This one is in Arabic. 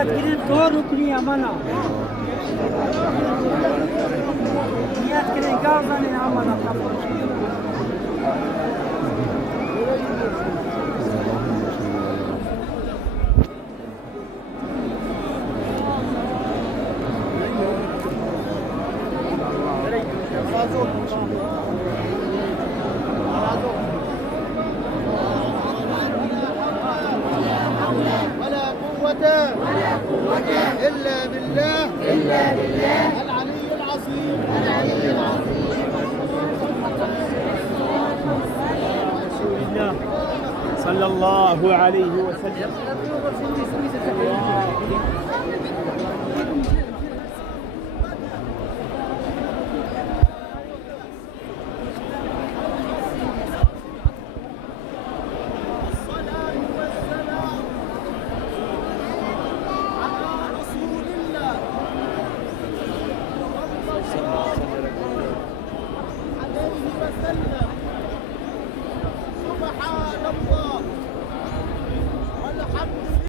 Niyat girin doğru rukniye mana. Niyat girin gazanı amana kapı. ولا قوة إلا بالله العلي العظيم صلى الله عليه وسلم.